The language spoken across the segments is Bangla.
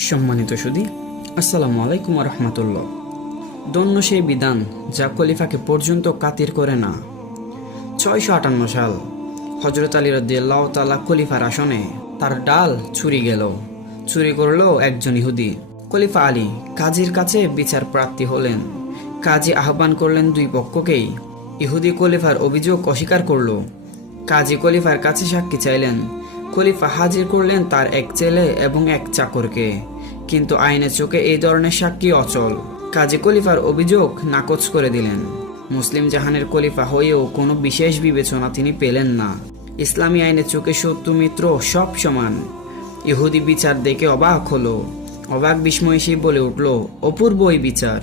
সম্মানিত সুদী, আসসালামু আলাইকুম রহমতুল্লাহ। দন্য সেই বিধান যা খলিফাকে পর্যন্ত কাতির করে না। ছয়শো আটান্ন সাল হজরত আলী রদ্দিয়াল্লাহ তালা খলিফার আসনে তার ডাল চুরি গেল। চুরি করল একজন ইহুদি। খলিফা আলী কাজীর কাছে বিচার প্রার্থী হলেন। কাজী আহ্বান করলেন দুই পক্ষকেই। ইহুদি খলিফার অভিযোগ অস্বীকার করল। কাজী খলিফার কাছে সাক্ষী চাইলেন। খলিফা হাজির করলেন তার এক ছেলে এবং এক চাকরকে। কিন্তু আইনের চোখে এই ধরনের সাক্ষী অচল। কাজী খলিফার অভিযোগ নাকচ করে দিলেন। মুসলিম জাহানের খলিফা হয়েও কোনো বিশেষ বিবেচনা তিনি পেলেন না। ইসলামী আইনের চোখে শত্রু মিত্র সব সমান। ইহুদি বিচার দেখে অবাক হলো। অবাক বিস্ময় সে বলে উঠল, অপূর্ব এই বিচার।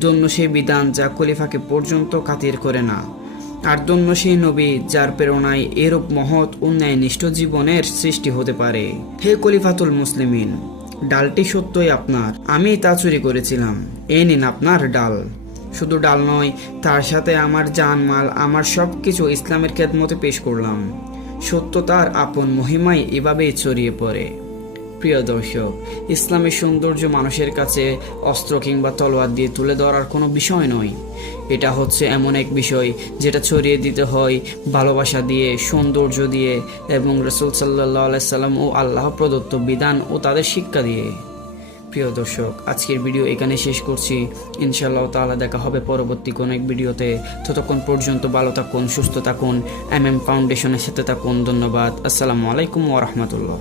জন্য সেই বিধান যা খলিফাকে পর্যন্ত খাতির করে না। আর জন্য সেই নবী, যার প্রেরণায় এরূপ মহৎ উন্নয়নিষ্ঠ জীবনের সৃষ্টি হতে পারে। হে কলিফাতুল মুসলিমিন, ডালটি সত্যই আপনার, আমি তা চুরি করেছিলাম। এ নিন আপনার ডাল। শুধু ডাল নয়, তার সাথে আমার জানমাল আমার সব কিছু ইসলামের খেদমতে পেশ করলাম। সত্য তার আপন মহিমায় এভাবেই ছড়িয়ে পড়ে। প্রিয় দর্শক ইসলামের সৌন্দর্য মানুষের কাছে অস্ত্র কিংবা তলোয়ার দিয়ে তুলে ধরার কোনো বিষয় নয়। এটা হচ্ছে এমন এক বিষয় যেটা ছড়িয়ে দিতে হয় ভালোবাসা দিয়ে, সৌন্দর্য দিয়ে এবং রসুল সাল্লাহ সাল্লাম ও আল্লাহ প্রদত্ত বিধান ও তাদের শিক্ষা দিয়ে। প্রিয় দর্শক, আজকের ভিডিও এখানে শেষ করছি। ইনশাআল্লাহ তাআলা দেখা হবে পরবর্তী কোনো এক ভিডিওতে। ততক্ষণ পর্যন্ত ভালো থাকুন, সুস্থ থাকুন। এম এম ফাউন্ডেশনের সাথে থাকুন। ধন্যবাদ। আসসালামু আলাইকুম ওরহমতুল্লাহ